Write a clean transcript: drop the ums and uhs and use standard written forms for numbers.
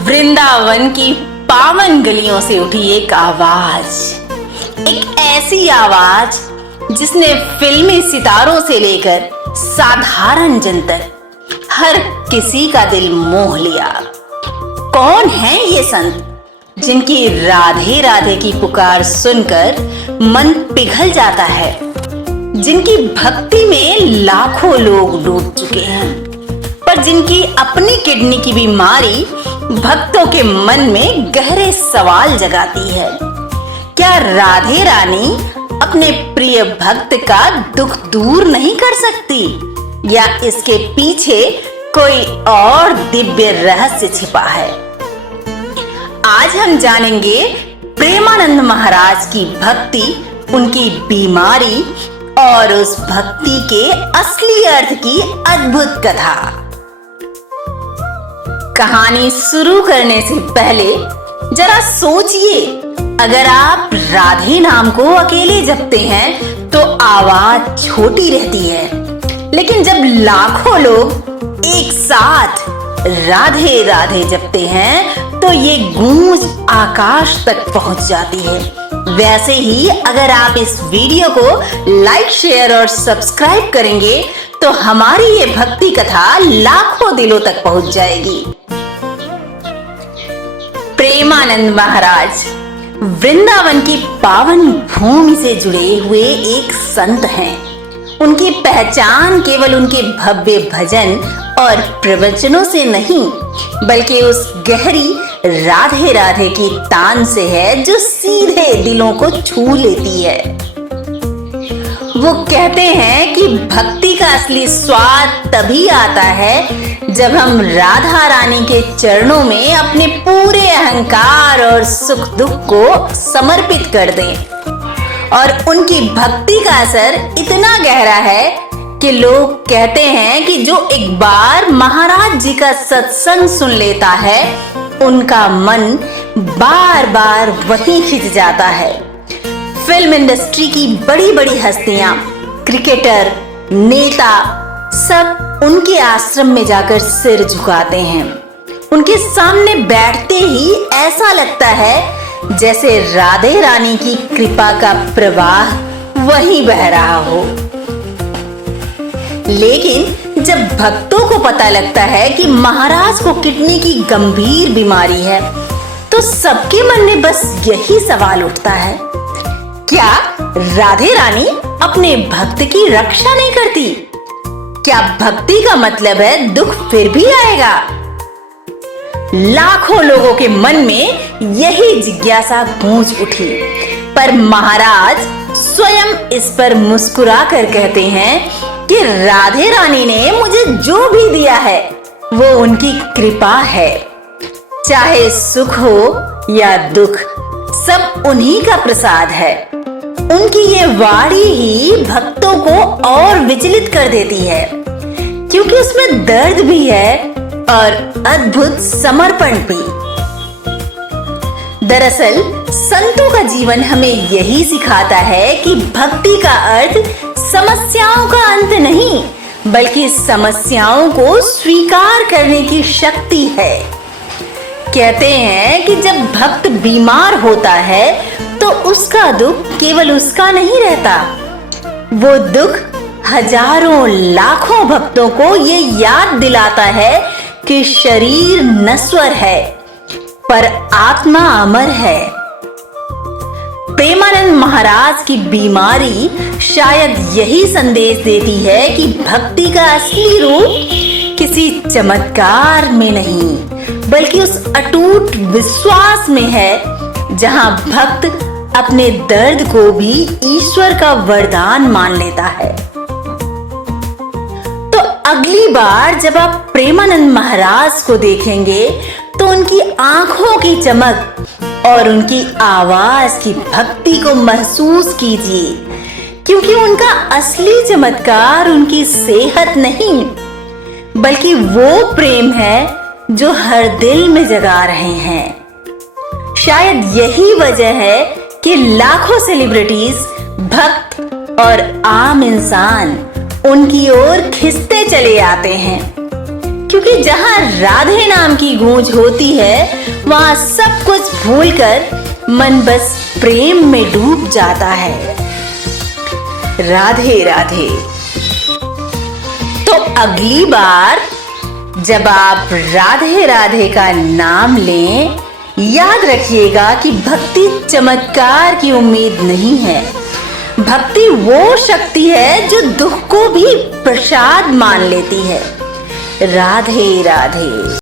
वृंदावन की पावन गलियों से उठी एक आवाज, एक ऐसी आवाज जिसने फिल्मी सितारों से लेकर साधारण जन तक हर किसी का दिल मोह लिया। कौन है ये संत जिनकी राधे राधे की पुकार सुनकर मन पिघल जाता है, जिनकी भक्ति में लाखों लोग डूब चुके हैं, पर जिनकी अपनी किडनी की बीमारी भक्तों के मन में गहरे सवाल जगाती है। क्या राधे रानी अपने प्रिय भक्त का दुख दूर नहीं कर सकती, या इसके पीछे कोई और दिव्य रहस्य छिपा है? आज हम जानेंगे प्रेमानंद महाराज की भक्ति, उनकी बीमारी और उस भक्ति के असली अर्थ की अद्भुत कथा। कहानी शुरू करने से पहले जरा सोचिए, अगर आप राधे नाम को अकेले जपते हैं तो आवाज छोटी रहती है, लेकिन जब लाखों लोग एक साथ राधे राधे जपते हैं तो ये गूंज आकाश तक पहुंच जाती है। वैसे ही अगर आप इस वीडियो को लाइक, शेयर और सब्सक्राइब करेंगे तो हमारी ये भक्ति कथा लाखों दिलों तक पहुंच जाएगी। प्रेमानंद महाराज वृंदावन की पावन भूमि से जुड़े हुए एक संत हैं। उनकी पहचान केवल उनके भव्य भजन और प्रवचनों से नहीं, बल्कि उस गहरी राधे राधे की तान से है जो सीधे दिलों को छू लेती है। वो कहते हैं कि भक्ति का असली स्वाद तभी आता है जब हम राधा रानी के चरणों में अपने पूरे अहंकार और सुख दुख को समर्पित कर दें। और उनकी भक्ति का असर इतना गहरा है कि लोग कहते हैं कि जो एक बार महाराज जी का सत्संग सुन लेता है, उनका मन बार बार वहीं खिंच जाता है। फिल्म इंडस्ट्री की बड़ी बड़ी हस्तियां, क्रिकेटर, नेता सब उनके आश्रम में जाकर सिर झुकाते हैं। उनके सामने बैठते ही ऐसा लगता है जैसे राधे रानी की कृपा का प्रवाह वहीं बह रहा हो। लेकिन जब भक्तों को पता लगता है कि महाराज को किडनी की गंभीर बीमारी है, तो सबके मन में बस यही सवाल उठता है, क्या राधे रानी अपने भक्त की रक्षा नहीं करती? क्या भक्ति का मतलब है दुख फिर भी आएगा? लाखों लोगों के मन में यही जिज्ञासा गूंज उठी, पर महाराज स्वयं इस पर मुस्कुरा कर कहते हैं कि राधे रानी ने मुझे जो भी दिया है वो उनकी कृपा है। चाहे सुख हो या दुख, सब उन्हीं का प्रसाद है। उनकी ये वाणी ही भक्तों को और विचलित कर देती है, क्योंकि उसमें दर्द भी है और अद्भुत समर्पण भी। दरअसल संतों का जीवन हमें यही सिखाता है कि भक्ति का अर्थ समस्याओं का अंत नहीं, बल्कि समस्याओं को स्वीकार करने की शक्ति है। कहते हैं कि जब भक्त बीमार होता है तो उसका दुख केवल उसका नहीं रहता, वो दुख हजारों लाखों भक्तों को ये याद दिलाता है कि शरीर नश्वर है पर आत्मा अमर है। प्रेमानंद महाराज की बीमारी शायद यही संदेश देती है कि भक्ति का असली रूप किसी चमत्कार में नहीं, बल्कि उस अटूट विश्वास में है जहां भक्त अपने दर्द को भी ईश्वर का वरदान मान लेता है। तो अगली बार जब आप प्रेमानंद महाराज को देखेंगे तो उनकी आंखों की चमक और उनकी आवाज की भक्ति को महसूस कीजिए, क्योंकि उनका असली चमत्कार उनकी सेहत नहीं, बल्कि वो प्रेम है जो हर दिल में जगा रहे हैं। शायद यही वजह है कि लाखों सेलिब्रिटीज, भक्त और आम इंसान उनकी ओर खिंचते चले आते हैं, क्योंकि जहां राधे नाम की गूंज होती है वहां सब कुछ भूलकर मन बस प्रेम में डूब जाता है। राधे राधे। तो अगली बार जब आप राधे राधे का नाम लें, याद रखिएगा कि भक्ति चमत्कार की उम्मीद नहीं है। भक्ति वो शक्ति है जो दुख को भी प्रसाद मान लेती है। राधे राधे।